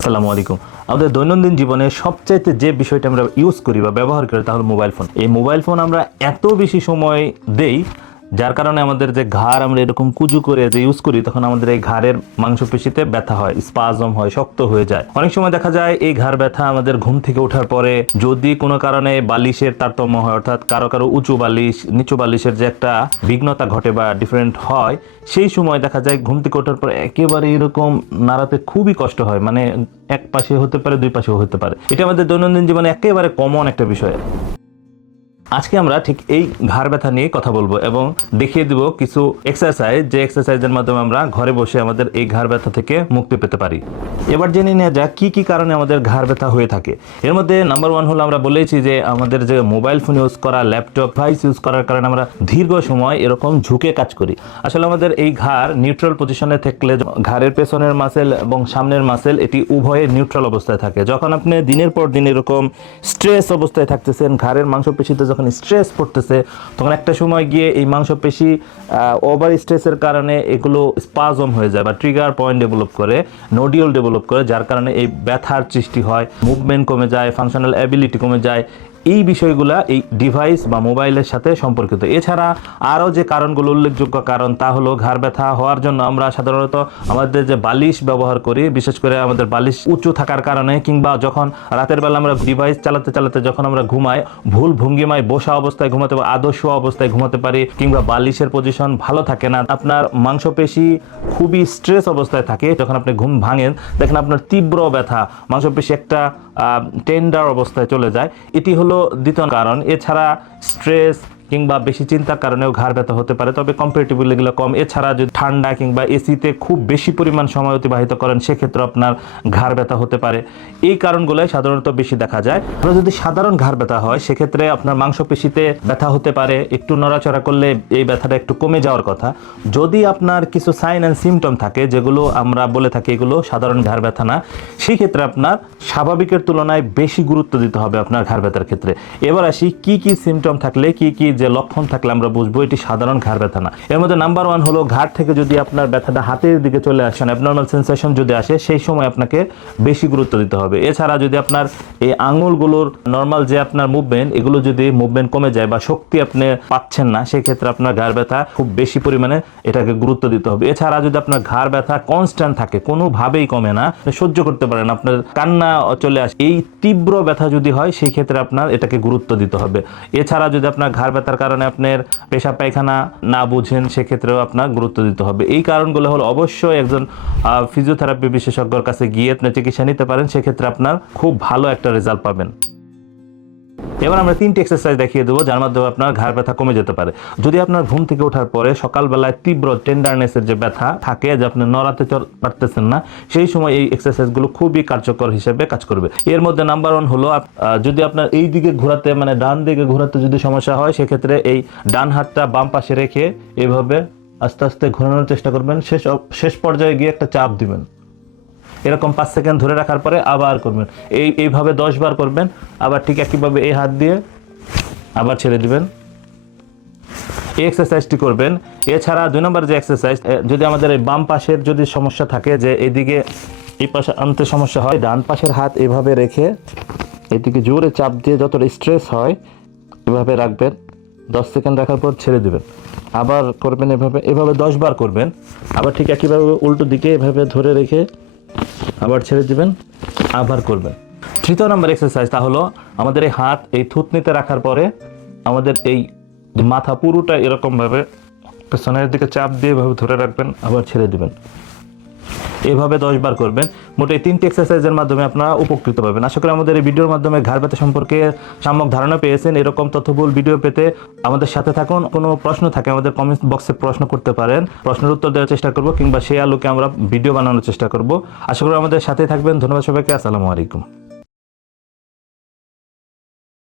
আসসালামু আলাইকুম। আমাদের দৈনন্দিন জীবনে সবচাইতে যে বিষয়টা আমরা ইউজ করি বা ব্যবহার করি তাহলে মোবাইল ফোন এই মোবাইল ফোন আমরা এত বেশি সময় দেই যার কারণে আমাদের যে ঘাড় আমরা এরকম কুজু করে যে ইউজ করি, তখন আমাদের এই ঘাড়ের মাংসপেশিতে ব্যথা হয় স্পাজম হয়, শক্ত হয়ে যায়। অনেক সময় দেখা যায় এই ঘাড় ব্যথা আমাদের ঘুম থেকে ওঠার পরে যদি কোনো কারণে বালিশের তারতম্য হয়, অর্থাৎ কারও কারও উঁচু বালিশ, নিচু বালিশের যে একটা বিঘ্নতা ঘটে বা ডিফারেন্ট হয়, সেই সময় দেখা যায় ঘুম থেকে ওঠার পর একেবারে এরকম নাড়াতে খুবই কষ্ট হয়। মানে এক পাশে হতে পারে, দুই পাশেও হতে পারে। এটা আমাদের দৈনন্দিন জীবনে একেবারে কমন একটা বিষয়। আজকে আমরা ঠিক এই ঘাড় ব্যথা নিয়ে কথা বলব এবং দেখিয়ে দিব কিছু এক্সারসাইজ যে এক্সারসাইজের মাধ্যমে আমরা ঘরে বসে আমাদের এই ঘাড় ব্যথা থেকে মুক্তি পেতে পারি। এবার জেনে নেওয়া যাক কি কি কারণে আমাদের ঘাড় ব্যথা হয়ে থাকে। এর মধ্যে নাম্বার ওয়ান হলো আমরা বলেছি যে আমাদের যে মোবাইল ফোন ইউজ করা ল্যাপটপ ভাইস ইউজ করার কারণে আমরা দীর্ঘ সময় এরকম ঝুঁকে কাজ করি। আসলে আমাদের এই ঘাড় নিউট্রাল পজিশনে থাকলে ঘাড়ের পেছনের মাসেল এবং সামনের মাসেল এটি উভয়ে নিউট্রাল অবস্থায় থাকে। যখন আপনি দিনের পর দিন এরকম স্ট্রেস অবস্থায় থাকতেছেন, ঘাড়ের মাংসপেশিতে যখন স্ট্রেস পড়তেছে, তখন একটা সময় গিয়ে এই মাংসপেশি ওভার স্ট্রেসের কারণে এগুলো স্পাজম হয়ে যায় বা ট্রিগার পয়েন্ট ডেভেলপ করে নোডিউল ডেভেলপ করে, যার কারণে এই ব্যথার সৃষ্টি হয় মুভমেন্ট কমে যায় ফাংশনাল অ্যাবিলিটি কমে যায় এই বিষয়গুলা এই ডিভাইস বা মোবাইলের সাথে সম্পর্কিত। এছাড়া আরও যে কারণগুলো উল্লেখযোগ্য কারণ তা হলো ঘাড় ব্যথা হওয়ার জন্য আমরা সাধারণত আমাদের যে বালিশ ব্যবহার করি, বিশেষ করে আমাদের বালিশ উঁচু থাকার কারণে কিংবা যখন রাতের বেলা আমরা ডিভাইস চালাতে চালাতে যখন আমরা ঘুমাই, ভুল ভঙ্গিমায় বসা অবস্থায় ঘুমাতে পারি আদর্শ অবস্থায় ঘুমাতে পারি কিংবা বালিশের পজিশন ভালো থাকে না, আপনার মাংসপেশি খুবই স্ট্রেস অবস্থায় থাকে যখন আপনি ঘুম ভাঙেন, দেখেন আপনার তীব্র ব্যথা, মাংসপেশি একটা টেন্ডার অবস্থায় চলে যায়। এটি হলো দ্বিতীয় কারণ। এছাড়া স্ট্রেস কিংবা বেশি চিন্তার কারণেও ঘাড় ব্যথা হতে পারে, তবে কম্পারেটিভলি এগুলো কম। এছাড়া যদি ঠান্ডা কিংবা এসিতে খুব বেশি পরিমাণ সময় অতিবাহিত করেন, সেক্ষেত্রে আপনার ঘাড় ব্যথা হতে পারে। এই কারণগুলোই সাধারণত বেশি দেখা যায়। আর যদি সাধারণ ঘাড় ব্যথা হয়, সেক্ষেত্রে আপনার মাংসপেশিতে ব্যথা হতে পারে। একটু নড়াচড়া করলে এই ব্যথাটা একটু কমে যাওয়ার কথা। যদি আপনার কিছু সাইন অ্যান্ড সিমটম থাকে, যেগুলো আমরা বলে থাকি এগুলো সাধারণ ঘাড় ব্যথা না সেই ক্ষেত্রে আপনার স্বাভাবিকের তুলনায় বেশি গুরুত্ব দিতে হবে আপনার ঘাড় ব্যথার ক্ষেত্রে। এবার আসি, কি কি সিমটম থাকলে, কি কি যে লক্ষণ থাকলে আমরা বুঝব, এটি সাধারণ ঘাড় ব্যথা না। এর মধ্যে নাম্বার ওয়ান হলো ঘাড় থেকে যদি আপনার ব্যথাটা হাতের দিকে চলে আসেন অ্যাবনর্মাল সেন্সেশন যদি আসে, সেই সময় আপনাকে বেশি গুরুত্ব দিতে হবে। এছাড়া যদি আপনার এই আঙুলগুলোর নর্মাল যে আপনার মুভমেন্ট এগুলো যদি মুভমেন্ট কমে যায় বা শক্তি আপনি পাচ্ছেন না সেই ক্ষেত্রে আপনার ঘাড় ব্যথা খুব বেশি পরিমাণে এটাকে গুরুত্ব দিতে হবে। এছাড়া যদি আপনার ঘাড় ব্যথা কনস্ট্যান্ট থাকে, কোনোভাবেই কমে না সহ্য করতে পারেন, আপনার কান্না চলে আসে। এই তীব্র ব্যথা যদি হয় সেই ক্ষেত্রে আপনার এটাকে গুরুত্ব দিতে হবে। এছাড়া যদি আপনার ঘাড় ব্যথার কারণে আপনার পেশা পায়খানা না বুঝেন, সেক্ষেত্রেও আপনার গুরুত্ব দিতে হবে। এই কারণগুলো হলো অবশ্যই একজন ফিজিওথেরাপি বিশেষজ্ঞর কাছে গিয়ে আপনি চিকিৎসা নিতে পারেন, সেক্ষেত্রে আপনার খুব ভালো একটা রেজাল্ট পাবেন। এবার আমরা তিনটি এক্সারসাইজ দেখিয়ে দেবো, যার মাধ্যমে আপনার ঘাড় ব্যথা কমে যেতে পারে। যদি আপনার ঘুম থেকে ওঠার পরে সকালবেলায় তীব্র টেন্ডারনেসের যে ব্যথা থাকে, যে আপনি নড়াতে পারতেছেন না, সেই সময় এই এক্সারসাইজগুলো খুবই কার্যকর হিসেবে কাজ করবে। এর মধ্যে নাম্বার ওয়ান হলো যদি আপনার এই দিকে ঘোরাতে মানে ডান দিকে ঘোরাতে যদি সমস্যা হয়, সেক্ষেত্রে এই ডান হাতটা বাম পাশে রেখে এভাবে আস্তে আস্তে ঘোরানোর চেষ্টা করবেন। শেষ শেষ পর্যায়ে গিয়ে একটা চাপ দিবেন। এরকম পাঁচ সেকেন্ড ধরে রাখার পরে আবার করবেন। এই এইভাবে দশ বার করবেন, আবার ঠিক একইভাবে এই হাত দিয়ে আবার ছেড়ে দিবেন। এই এক্সারসাইজটি করবেন। এছাড়া দুই নম্বর যে এক্সারসাইজ যদি আমাদের এই বাম পাশের যদি সমস্যা থাকে, যে এইদিকে এই পাশে আনতে সমস্যা হয়, ডান পাশের হাত এভাবে রেখে এদিকে জোরে চাপ দিয়ে যতটা স্ট্রেস হয়, এভাবে রাখবেন। দশ সেকেন্ড রাখার পর ছেড়ে দেবেন। আবার করবেন এভাবে এভাবে দশ বার করবেন। আবার ঠিক একইভাবে উল্টো দিকে এভাবে ধরে রেখে আবার ছেড়ে দেবেন, আবার করবেন। তৃতীয় নম্বর এক্সারসাইজ তা হলো আমাদের এই হাত, এই থুতনিতে রাখার পরে আমাদের এই মাথা পুরোটা এরকমভাবে পেছনের দিকে চাপ দিয়ে এভাবে ধরে রাখবেন, আবার ছেড়ে দিবেন। এভাবে দশ বার করবেন। মোট এই তিনটি এক্সারসাইজের মাধ্যমে আপনারা উপকৃত পাবেন। আশা করি আমাদের এই ভিডিওর মাধ্যমে ঘাড় ব্যথা সম্পর্কে সাম্যক ধারণা পেয়েছেন। এরকম তথ্যবহুল ভিডিও পেতে আমাদের সাথে থাকুন। কোনো প্রশ্ন থাকে আমাদের কমেন্ট বক্সে প্রশ্ন করতে পারেন। প্রশ্নের উত্তর দেওয়ার চেষ্টা করব কিংবা সেই আলোকে আমরা ভিডিও বানানোর চেষ্টা করব। আশা করি আমাদের সাথে থাকবেন। ধন্যবাদ সবাইকে। আসসালামু আলাইকুম।